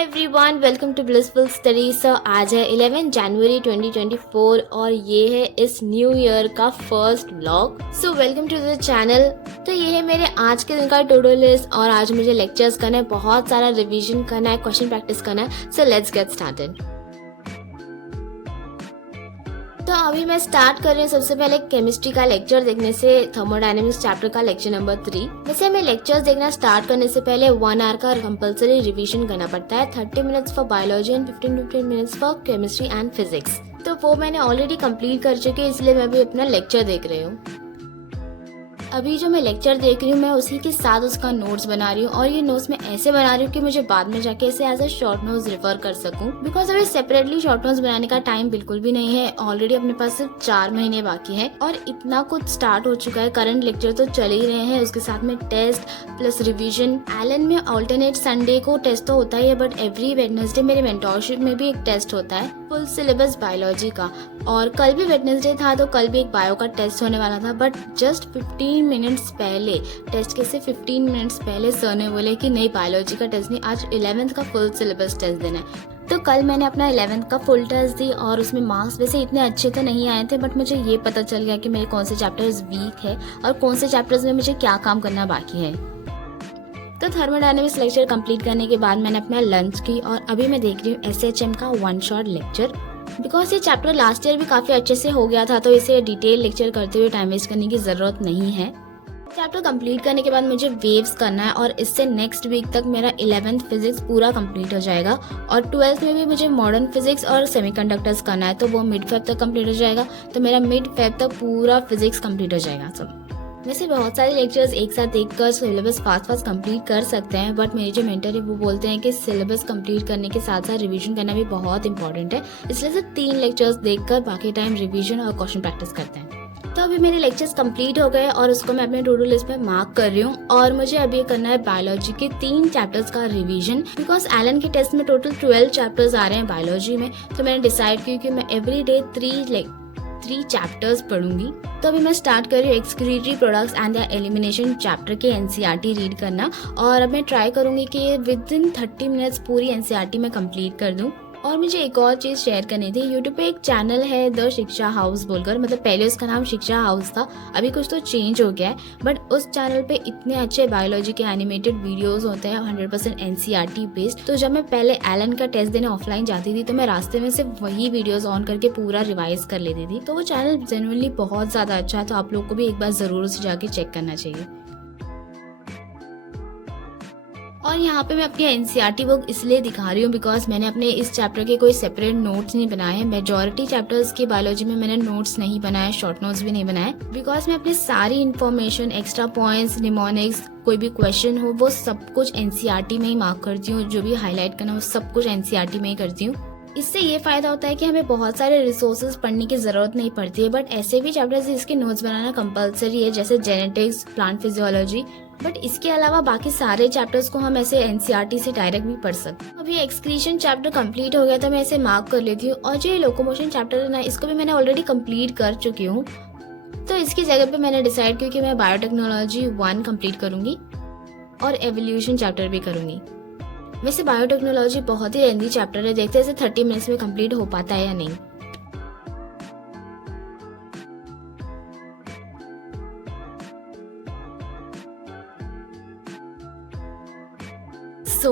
Hi everyone, welcome to blissful study. So आज है 11 जनवरी 2024 और ये है इस न्यू ईयर का first vlog. So welcome to the channel. तो ये है मेरे आज के दिन का टू डू लिस्ट और आज मुझे लेक्चर्स करना है, बहुत सारा रिवीजन करना है, क्वेश्चन प्रैक्टिस करना है। So let's get started. तो अभी मैं स्टार्ट कर रही हूँ सबसे पहले केमिस्ट्री का लेक्चर देखने से, थर्मोडायनेमिक्स चैप्टर का लेक्चर नंबर 3। वैसे हमें लेक्चर्स देखना स्टार्ट करने से पहले 1 आवर का कंपलसरी रिवीजन करना पड़ता है। 30 minutes for biology and 15 minutes for chemistry and physics. तो वो मैंने ऑलरेडी कंप्लीट कर चुकी है, इसलिए मैं अभी अपना लेक्चर देख रही हूँ। अभी जो मैं लेक्चर देख रही हूँ मैं उसी के साथ उसका नोट्स बना रही हूँ और ये नोट्स मैं ऐसे बना रही हूँ कि मुझे बाद में जाके इसे as a short notes refer कर सकूँ, बिकॉज अभी सेपरेटली शॉर्ट नोट्स बनाने का टाइम बिल्कुल भी नहीं है। ऑलरेडी अपने पास सिर्फ 4 महीने बाकी है और इतना कुछ स्टार्ट हो चुका है। करंट लेक्चर तो चल ही रहे हैं, उसके साथ में टेस्ट प्लस रिविजन। एलन में ऑल्टरनेट संडे को टेस्ट तो होता ही है, बट एवरी वेडनेसडे मेरे मेंटोरशिप में भी एक टेस्ट होता है फुल सिलेबस बायोलॉजी का। और कल भी वेडनेसडे था तो कल भी एक बायो का टेस्ट होने वाला था, बट जस्ट 15 मिनट्स पहले, टेस्ट के से 15 मिनट्स पहले सर ने बोले कि नहीं, बायोलॉजी का टेस्ट नहीं, आज 11th का फुल सिलेबस टेस्ट देना है। तो कल मैंने अपना 11th का फुल टेस्ट दी और उसमें मार्क्स वैसे इतने अच्छे तो नहीं आए थे, बट मुझे ये पता चल गया कि मेरे कौन से चैप्टर्स वीक है और कौन से चैप्टर्स में मुझे क्या काम करना बाकी है। तो थर्मोडायनेमिक्स लेक्चर कंप्लीट करने के बाद मैंने अपना लंच की और अभी मैं देख रही हूँ SHM का 1 शॉट लेक्चर, बिकॉज ये चैप्टर लास्ट ईयर भी काफी अच्छे से हो गया था, तो इसे डिटेल लेक्चर करते हुए टाइम वेस्ट करने की जरूरत नहीं है। चैप्टर कंप्लीट करने के बाद मुझे वेव्स करना है और इससे नेक्स्ट वीक तक मेरा 11th फिजिक्स पूरा कंप्लीट हो जाएगा और 12th में भी मुझे मॉडर्न फिजिक्स और सेमीकंडक्टर्स करना है, तो वो मिड फेब तक कंप्लीट हो जाएगा। तो मेरा मिड फेब तक पूरा फिजिक्स कंप्लीट हो जाएगा। सब वैसे बहुत सारे लेक्चर्स एक साथ देखकर सिलेबस फास्ट कंप्लीट कर सकते हैं, बट मेरे जो मेंटर है वो बोलते हैं कि सिलेबस कंप्लीट करने के साथ साथ रिवीजन करना भी बहुत इंपॉर्टेंट है, इसलिए सिर्फ 3 लेक्चर्स देखकर बाकी टाइम रिवीजन और क्वेश्चन प्रैक्टिस करते हैं। तो अभी मेरे लेक्चर्स कंप्लीट हो गए और उसको मैं अपने टू डू लिस्ट में मार्क कर रही हूँ और मुझे अभी करना है बायोलॉजी के 3 चैप्टर्स का रिवीजन, बिकॉज एलन के टेस्ट में टोटल 12 चैप्टर्स आ रहे हैं बायोलॉजी में। तो मैंने डिसाइड किया कि मैं एवरी डे 3 चैप्टर्स पढ़ूंगी। तो अभी मैं स्टार्ट कर रही हूँ excretory products and the elimination chapter के NCERT रीड करना और अब मैं ट्राई करूंगी कि विद इन 30 मिनट्स पूरी NCERT में कंप्लीट कर दूं। और मुझे एक और चीज शेयर करनी थी। यूट्यूब पे एक चैनल है द शिक्षा हाउस बोलकर, मतलब पहले उसका नाम शिक्षा हाउस था, अभी कुछ तो चेंज हो गया है, बट उस चैनल पे इतने अच्छे बायोलॉजी के एनिमेटेड वीडियोस होते हैं 100% NCERT बेस्ड। तो जब मैं पहले एलन का टेस्ट देने ऑफलाइन जाती थी तो मैं रास्ते में सिर्फ वही वीडियोस ऑन करके पूरा रिवाइज कर लेती थी। तो वो चैनल जेन्युइनली बहुत ज्यादा अच्छा है, तो आप लोग को भी एक बार जरूर उसे जाके चेक करना चाहिए। और यहाँ पे मैं अपनी NCERT बुक इसलिए दिखा रही हूँ बिकॉज मैंने अपने इस चैप्टर के कोई सेपरेट नोट्स नहीं बनाए हैं। मेजॉरिटी चैप्टर्स की बायोलॉजी में मैंने नोट्स नहीं बनाए, शॉर्ट नोट्स भी नहीं बनाए, बिकॉज मैं अपनी सारी इन्फॉर्मेशन, एक्स्ट्रा पॉइंट्स, निमोनिक्स, कोई भी क्वेश्चन हो वो सब कुछ NCERT में ही मार्क करती हूँ। जो भी हाईलाइट करना वो सब कुछ NCERT में ही करती हूँ। इससे ये फायदा होता है कि हमें बहुत सारे रिसोर्सेज पढ़ने की जरूरत नहीं पड़ती है, बट ऐसे भी चैप्टर्स जिसके नोट्स बनाना कंपलसरी है, जैसे जेनेटिक्स, प्लांट फिजियोलॉजी, बट इसके अलावा बाकी सारे चैप्टर्स को हम ऐसे NCERT से डायरेक्ट भी पढ़ सकते हैं। अभी एक्सक्रीशन चैप्टर कंप्लीट हो गया तो मैं इसे मार्क कर लेती हूँ और जो लोकोमोशन चैप्टर है ना, इसको भी मैंने ऑलरेडी कंप्लीट कर चुकी हूँ। तो इसकी जगह पे मैंने डिसाइड किया कि मैं बायोटेक्नोलॉजी 1 कंप्लीट करूंगी और एवोल्यूशन चैप्टर भी करूंगी। वैसे बायोटेक्नोलॉजी बहुत ही लेंथी चैप्टर है, देखते हैं 30 मिनट्स में कंप्लीट हो पाता है या नहीं।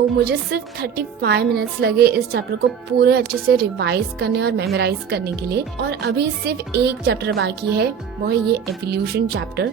मुझे सिर्फ 35 मिनट्स लगे इस चैप्टर को पूरे अच्छे से रिवाइज करने और मेमोराइज करने के लिए, और अभी सिर्फ एक चैप्टर बाकी है, वो है ये एवोल्यूशन चैप्टर।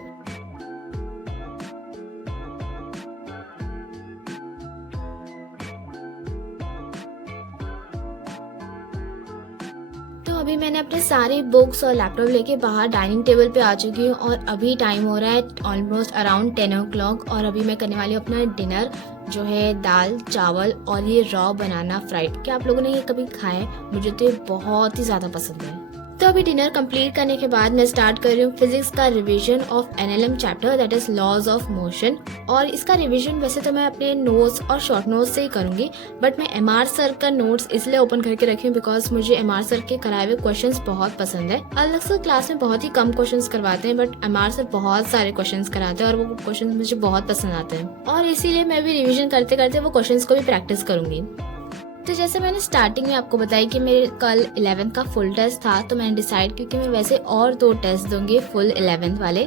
अभी मैंने अपने सारी बुक्स और लैपटॉप लेके बाहर डाइनिंग टेबल पे आ चुकी हूँ और अभी टाइम हो रहा है ऑलमोस्ट अराउंड 10 o'clock और अभी मैं करने वाली हूँ अपना डिनर, जो है दाल चावल और ये रॉ बनाना फ्राइड। क्या आप लोगों ने ये कभी खाया है? मुझे तो ये बहुत ही ज्यादा पसंद है। तो अभी डिनर कंप्लीट करने के बाद मैं स्टार्ट कर रही हूँ फिजिक्स का revision of NLM chapter, that is laws of motion. और इसका रिवीजन वैसे तो मैं अपने नोट्स और शॉर्ट नोट्स से ही करूंगी, बट मैं MR सर का नोट्स इसलिए ओपन करके रखी हूँ बिकॉज मुझे MR सर के कराए हुए क्वेश्चंस बहुत पसंद है। अलग से क्लास में बहुत ही कम क्वेश्चंस करवाते हैं, बट MR सर बहुत सारे क्वेश्चंस कराते हैं और वो क्वेश्चंस मुझे बहुत पसंद आते हैं और इसीलिए मैं भी रिविजन करते करते वो क्वेश्चंस को भी प्रैक्टिस करूंगी। तो जैसे मैंने स्टार्टिंग में आपको बताया कि मेरे कल 11th का फुल टेस्ट था, तो मैंने डिसाइड किया कि मैं वैसे और 2 टेस्ट दूंगी फुल 11th वाले,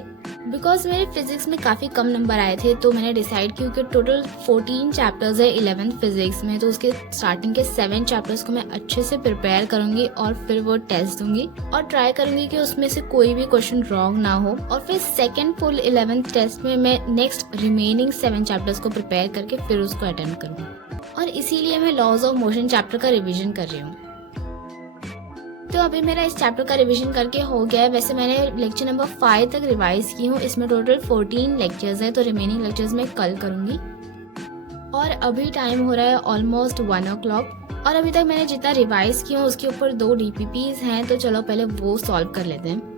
बिकॉज मेरे फिजिक्स में काफ़ी कम नंबर आए थे। तो मैंने डिसाइड किया कि टोटल 14 चैप्टर्स है 11th फिजिक्स में, तो उसके स्टार्टिंग के 7 चैप्टर्स को मैं अच्छे से प्रिपेयर करूंगी और फिर वो टेस्ट दूंगी और ट्राई करूंगी कि उसमें से कोई भी क्वेश्चन रॉन्ग ना हो। और फिर सेकेंड फुल 11th टेस्ट में मैं नेक्स्ट रिमेनिंग 7 चैप्टर्स को प्रिपेयर करके फिर उसको अटेम्प्ट करूंगी, और इसीलिए मैं लॉज ऑफ मोशन चैप्टर का रिवीजन कर रही हूँ। तो अभी मेरा इस चैप्टर का रिवीजन करके हो गया है। वैसे मैंने लेक्चर नंबर 5 तक रिवाइज की हूँ। इसमें टोटल 14 लेक्चर्स हैं, तो रिमेनिंग लेक्चर्स मैं कल करूँगी। और अभी टाइम हो रहा है ऑलमोस्ट 1 o'clock, और अभी तक मैंने जितना रिवाइज किया उसके ऊपर 2 DPPs हैं, तो चलो पहले वो सॉल्व कर लेते हैं।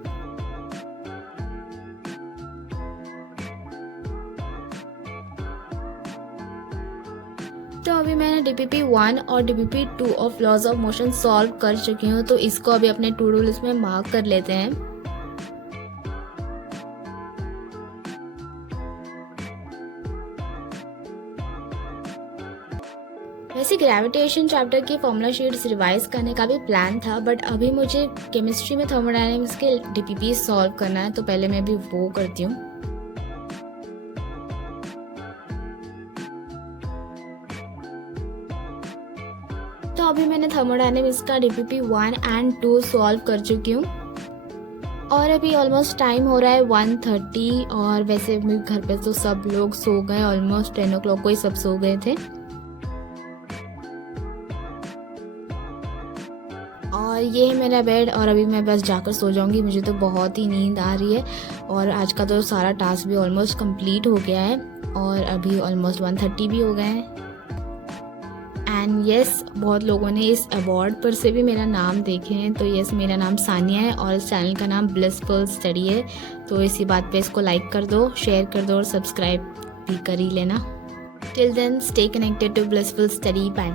तो अभी मैंने DPP 1 और DPP 2 of laws of motion solve कर चुकी हूँ, तो इसको अभी अपने टू डू लिस्ट में मार्क कर लेते हैं। वैसे ग्रेविटेशन चैप्टर की फॉर्मूला शीट्स रिवाइज करने का भी प्लान था, बट अभी मुझे केमिस्ट्री में थर्मोडायनेमिक्स के DPP सॉल्व करना है, तो पहले मैं भी वो करती हूँ। तो अभी मैंने थर्मोडायनेमिक्स का DPP 1 and 2 सॉल्व कर चुकी हूँ, और अभी ऑलमोस्ट टाइम हो रहा है 1:30, और वैसे मेरे घर पे तो सब लोग सो गए, ऑलमोस्ट 10 o'clock को ही सब सो गए थे। और ये है मेरा बेड, और अभी मैं बस जाकर सो जाऊंगी। मुझे तो बहुत ही नींद आ रही है, और आज का तो सारा टास्क भी ऑलमोस्ट कंप्लीट हो गया है, और अभी ऑलमोस्ट 1:30 भी हो गए हैं। एंड यस, बहुत लोगों ने इस अवार्ड पर से भी मेरा नाम देखे हैं। तो यस, मेरा नाम सानिया है और इस चैनल का नाम ब्लिसफुल स्टडी है। तो इसी बात पे इसको लाइक कर दो, शेयर कर दो और सब्सक्राइब भी कर ही लेना। Till then, stay connected to blissful study. Bye.